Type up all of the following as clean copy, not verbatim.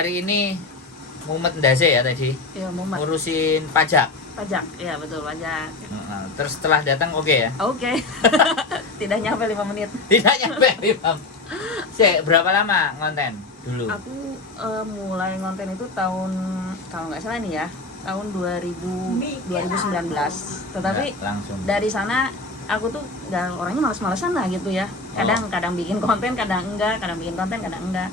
hari ini mumet ndase ya tadi. Iya, mumet. Ngurusin pajak. Pajak, iya betul pajak. Terus setelah datang oke ya? Oke. Tidak nyampe 5 menit. Tidak nyampe 5. Berapa lama ngonten dulu? Aku mulai ngonten itu tahun kalau nggak salah nih ya, tahun 2019. Tetapi langsung dari sana aku tuh nggak, orangnya malas-malasan lah gitu ya. Kadang bikin konten, kadang enggak, kadang bikin konten, kadang enggak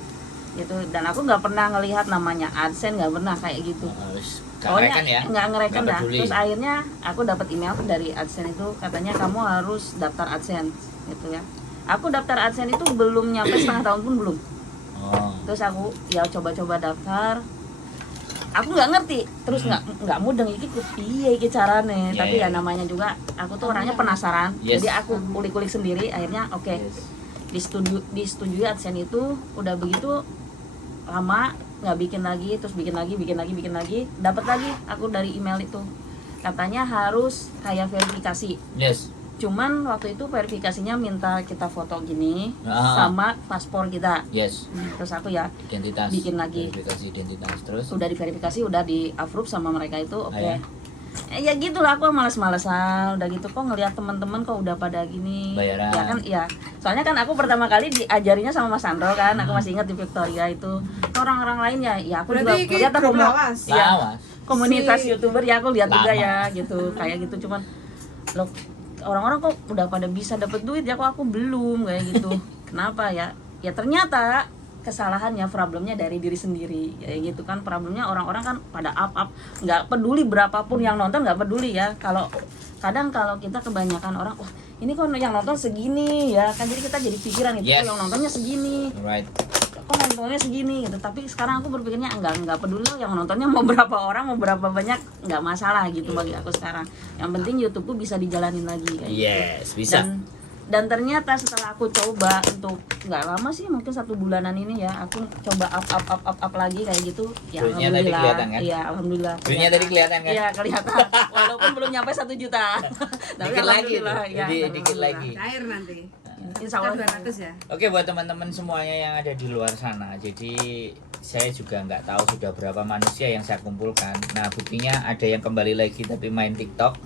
gitu. Dan aku nggak pernah ngelihat namanya AdSense, nggak pernah kayak gitu. Pokoknya ya? nggak ngereken dah. peduli. Terus akhirnya aku dapat email dari AdSense itu, katanya kamu harus daftar AdSense gitu ya. Aku daftar AdSense itu belum nyampe setengah tahun pun belum. Terus aku ya coba-coba daftar. Aku nggak ngerti, terus nggak mudeng iki piye iki carane. Tapi ya namanya juga aku tuh orangnya penasaran. Jadi aku kulik-kulik sendiri, akhirnya oke. Disetujui AdSense itu. Udah begitu lama nggak bikin lagi, terus bikin lagi, dapat lagi aku dari email itu, katanya harus kayak verifikasi. Cuman waktu itu verifikasinya minta kita foto gini sama paspor kita. Terus aku ya identitas, bikin lagi verifikasi identitas. Terus udah diverifikasi, udah di approve sama mereka itu, oke. Ya gitulah, aku malas-malasan udah gitu. Kok ngelihat teman-teman kok udah pada gini bayaran. Ya kan, ya soalnya kan aku pertama kali diajarinya sama Mas Sandro kan. Aku masih ingat di Victoria itu. Orang-orang lain ya aku berarti juga lihat aku ya, komunitas YouTuber ya, aku lihat juga ya gitu, kayak gitu. Cuman loh, orang-orang kok udah pada bisa dapat duit ya, kok aku belum, kayak gitu. Kenapa ya? Ya ternyata kesalahannya, problemnya dari diri sendiri, kayak gitu kan. Problemnya orang-orang kan pada up, nggak peduli berapapun yang nonton, nggak peduli ya. Kalau kita kebanyakan orang, wah ini kok yang nonton segini ya kan, jadi kita jadi pikiran itu yang nontonnya segini, kok nontonnya segini gitu. Tapi sekarang aku berpikirnya enggak peduli yang nontonnya mau berapa orang, mau berapa banyak, nggak masalah gitu bagi aku sekarang. Yang penting YouTubeku bisa dijalanin lagi kayak gitu. Bisa. Dan ternyata setelah aku coba untuk nggak lama sih, mungkin 1 bulanan ini ya, aku coba up lagi kayak gitu ya. Duitnya alhamdulillah tadi kelihatan kan? Iya, alhamdulillah. Duitnya tadi kelihatan kan? Iya, kelihatan. Walaupun belum nyampe 1 juta. Tapi Dikit lagi alhamdulillah tuh. ya. Dikit lagi. Cair nanti. Insya Allah 200 ya. Oke, buat teman-teman semuanya yang ada di luar sana. Jadi saya juga nggak tahu sudah berapa manusia yang saya kumpulkan. Nah, buktinya ada yang kembali lagi tapi main TikTok.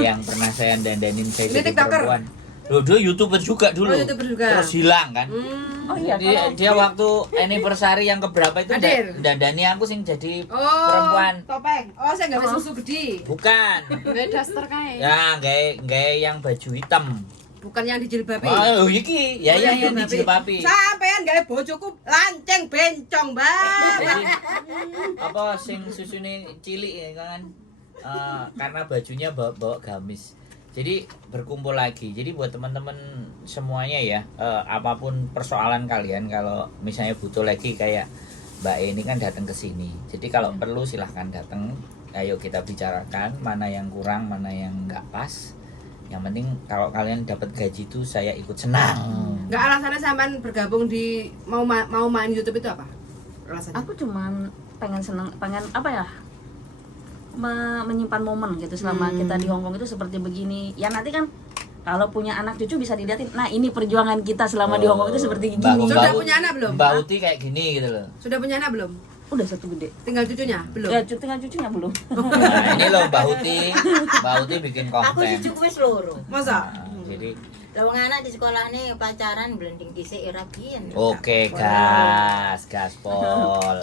Yang pernah saya dandanin saya jadi perempuan. Loh, dia YouTuber juga dulu. YouTuber juga. Terus hilang kan? Oh iya, Dia waktu anniversary yang keberapa itu dandani aku sing jadi perempuan. Topeng. Oh, saya nggak susu gede. Bukan. Nggak daster kae. Ya, gaya yang baju hitam. Bukan yang dijilbabi. Oh, iki. Ya yang dijilbabi. Sampean gawe bojoku lanceng bencong, Mbak. Jadi, apa sing susune cilik ya kan? Karena bajunya bawa gamis. Jadi berkumpul lagi. Jadi buat teman-teman semuanya ya, apapun persoalan kalian, kalau misalnya butuh lagi kayak Mbak ini kan datang ke sini. Jadi kalau perlu silahkan datang. Ayo kita bicarakan mana yang kurang, mana yang nggak pas. Yang penting kalau kalian dapat gaji itu saya ikut senang. Nggak, alasannya sampean bergabung di mau main YouTube itu apa? Alasannya? Aku cuman pengen apa ya? Menyimpan momen gitu selama kita di Hongkong itu seperti begini. Ya nanti kan kalau punya anak cucu bisa dilihatin. Nah, ini perjuangan kita selama di Hongkong itu seperti gini. Sudah punya anak belum? Mbak Uti kayak gini gitu loh. Sudah punya anak belum? Udah 1 gede. Tinggal cucunya? Belum? Ya, tinggal cucunya belum. Nah, ini loh Mbak Uti bikin konten. Aku cucuku wis loro. Masa? Jadi Lawang anak di sekolah nih pacaran blending dhisik ora biyen. oke, gaspol.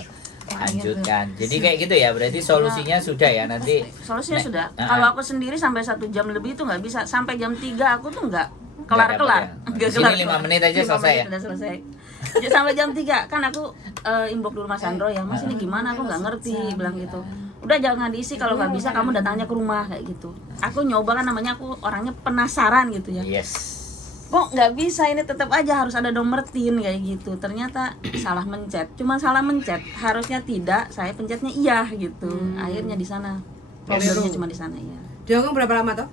Lanjutkan. Jadi kayak gitu ya, berarti solusinya sudah ya nanti. Solusinya sudah. Kalau aku sendiri sampai 1 jam lebih itu nggak bisa. Sampai jam 3 aku tuh nggak kelar-kelar. Di sini 5 menit aja selesai ya. Udah selesai. Sampai jam 3 kan aku inbox dulu Mas Sandro ya. Mas ini gimana, aku nggak ngerti, bilang gitu. Udah jangan diisi, kalau nggak bisa kamu datangnya ke rumah kayak gitu. Aku nyoba kan, namanya aku orangnya penasaran gitu ya. Kok nggak bisa, ini tetap aja harus ada nomor TIN kayak gitu. Ternyata salah mencet, cuma salah mencet, harusnya tidak, saya pencetnya iya gitu. Akhirnya di sana problemnya cuma di sana ya. Di Hongkong berapa lama toh?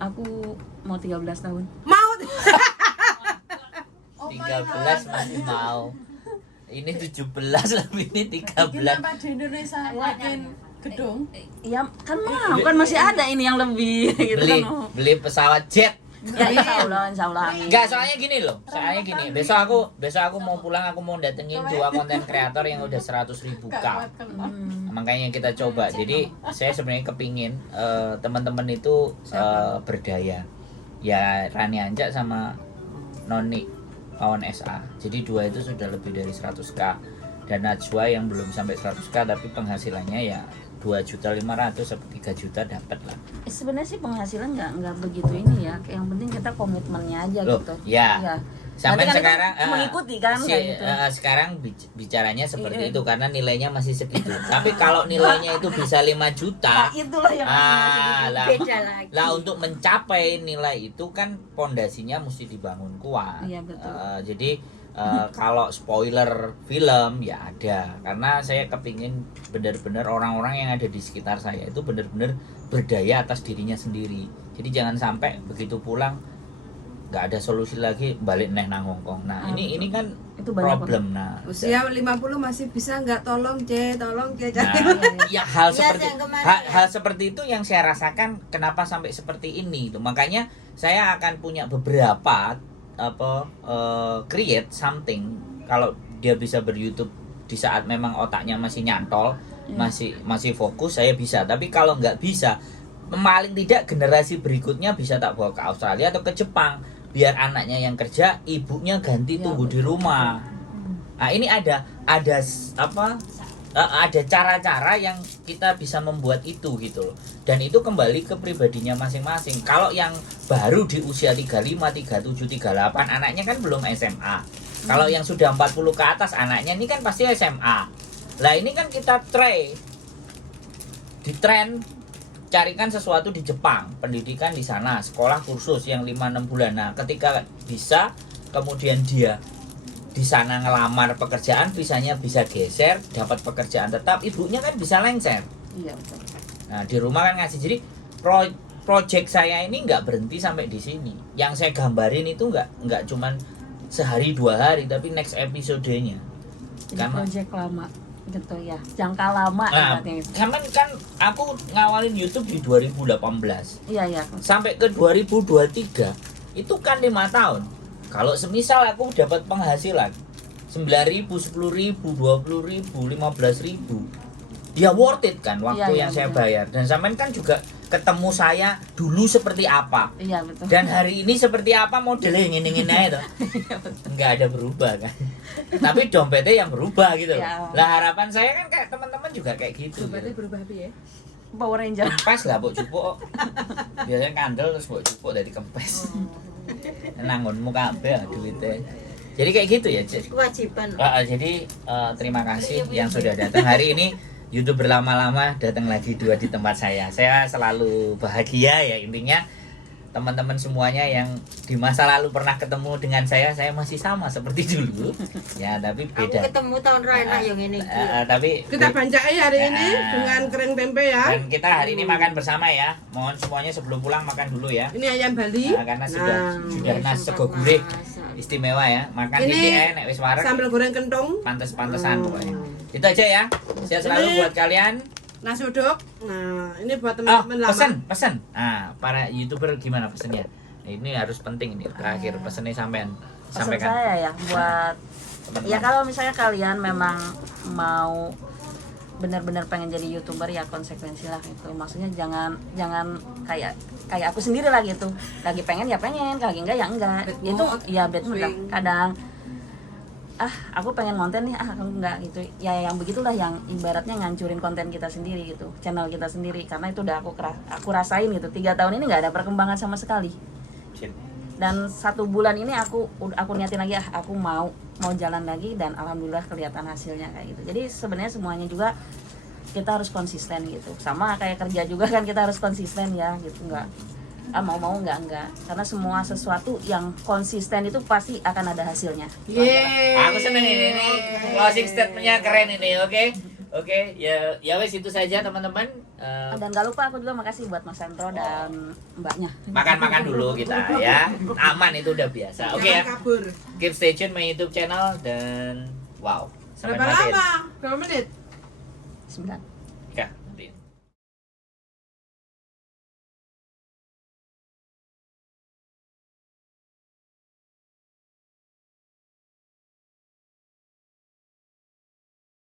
Aku mau 13 tahun. Mau 13 masih mau. Ini 17 lebih ini 13. Kenapa di Indonesia makin gedung? Ya kan mau, kan masih ada ini yang lebih gitu kan. Beli pesawat jet. Ya insya Allah. Amin. Enggak, soalnya gini loh. Soalnya gini, besok aku mau pulang, aku mau datengin 2 konten kreator yang udah 100.000 K. Makanya kita coba. Jadi saya sebenarnya kepingin teman-teman itu berdaya. Ya Rani Anjak sama Noni Pawon SA. Jadi dua itu sudah lebih dari 100K. Dan Najwa yang belum sampai 100K tapi penghasilannya ya 2.500.000 atau 3 juta dapat lah. Sebenarnya sih penghasilan nggak begitu ini ya. Yang penting kita komitmennya aja Loh, gitu. ya. Sampai Nanti kan sekarang itu mengikuti kan kayak gitu. sekarang bicaranya seperti itu karena nilainya masih segitu. Tapi kalau nilainya itu bisa 5 juta, Nah, itulah yang lah, Beda lagi. lah untuk mencapai nilai itu kan pondasinya mesti dibangun kuat. Iya, betul. Jadi kalau spoiler film ya ada, karena saya kepingin benar-benar orang-orang yang ada di sekitar saya itu benar-benar berdaya atas dirinya sendiri. Jadi jangan sampai begitu pulang nggak ada solusi lagi balik nang Hongkong. Nah ini kan itu banyak problem. Nah Usia 50 masih bisa nggak tolong C. Nah, ya Iya, yang kemarin hal seperti itu yang saya rasakan kenapa sampai seperti ini itu. Makanya saya akan punya beberapa create something kalau dia bisa ber-YouTube di saat memang otaknya masih nyantol, masih fokus, saya bisa. Tapi kalau nggak bisa, paling tidak generasi berikutnya bisa tak bawa ke Australia atau ke Jepang biar anaknya yang kerja, ibunya ganti tunggu di rumah. Nah, ini ada cara-cara yang kita bisa membuat itu gitu loh. Dan itu kembali ke pribadinya masing-masing. Kalau yang baru di usia 35, 37, 38 anaknya kan belum SMA. Kalau yang sudah 40 ke atas anaknya ini kan pasti SMA. Lah ini kan kita di tren carikan sesuatu di Jepang, pendidikan di sana, sekolah kursus yang 5-6 bulan. Nah, ketika bisa kemudian dia di sana ngelamar pekerjaan, visanya bisa geser, dapat pekerjaan tetap, ibunya kan bisa lengser. Iya betul. Nah, di rumah kan ngasih. Jadi project saya ini nggak berhenti sampai di sini. Yang saya gambarin itu nggak cuman sehari 2 hari, tapi next episodenya. Jadi Karena project lama gitu ya, jangka lama. nah, kan aku ngawalin YouTube di 2018. Iya. Sampai ke 2023 itu kan 5 tahun. Kalau semisal aku dapat penghasilan 9.000, 10.000, 20.000, 15.000, ya worth it kan waktu yang saya bayar. Dan sampean kan juga ketemu saya dulu seperti apa. Iya betul. Dan hari ini seperti apa modelnya ngene-ngene aja toh. Nggak ada berubah kan. Tapi dompetnya yang berubah gitu loh. Ya. Lah harapan saya kan kayak teman-teman juga kayak gitu. Berarti berubah ya. Power Ranger. Kempes lah mbok cupuk. Biasanya kandel terus mbok cupuk dari kempes. Nangonmu kabeh duitnya. Jadi kayak gitu ya. Kewajiban. Jadi terima kasih yang sudah datang hari ini. YouTube berlama-lama datang lagi 2 di tempat saya. Saya selalu bahagia ya, intinya teman-teman semuanya yang di masa lalu pernah ketemu dengan saya masih sama seperti dulu. Ya, tapi Aku beda. ketemu tahun raya yang ini. Tapi Kita banjai hari ini dengan kering tempe ya. dan kita hari ini makan bersama ya. Mohon semuanya sebelum pulang makan dulu ya. Ini ayam Bali. Karena sudah nasi sego gurih istimewa ya. Makan Ini ini nek wis wareg Sambal goreng kentung, pantes-pantesan pokoknya. Itu aja ya. Sehat selalu buat kalian. nasi uduk. Nah, ini buat teman-teman lama. Pesan. Nah, para YouTuber gimana pesennya? Nah, ini harus penting ini terakhir pesennya sampean Pesan sampaikan. saya ya buat Teman-teman. ya kalau misalnya kalian memang mau benar-benar pengen jadi YouTuber ya konsekuensi lah itu. Maksudnya jangan kayak aku sendiri lah gitu. Lagi pengen ya pengen, lagi enggak ya enggak. Bad Itu mood, ya bad mood lah. swing. Kadang aku pengen konten nih, aku enggak gitu. Ya yang begitulah yang ibaratnya ngancurin konten kita sendiri gitu, channel kita sendiri karena itu udah aku rasain gitu. 3 tahun ini nggak ada perkembangan sama sekali. Sip. Dan 1 bulan ini aku niatin lagi aku mau jalan lagi dan alhamdulillah kelihatan hasilnya kayak gitu. Jadi sebenarnya semuanya juga kita harus konsisten gitu. Sama kayak kerja juga kan kita harus konsisten ya gitu, enggak mau enggak karena semua sesuatu yang konsisten itu pasti akan ada hasilnya. Yeay. Aku seneng ini closing statementnya keren ini, oke ya wes itu saja teman-teman. Dan gak lupa aku juga makasih buat Mas Sandro dan mbaknya. Makan dulu kita ya, aman itu udah biasa. Oke ya, Jangan kabur. keep stay tune my YouTube channel dan wow sampai Berapa matiin. lama? Berapa menit? 9.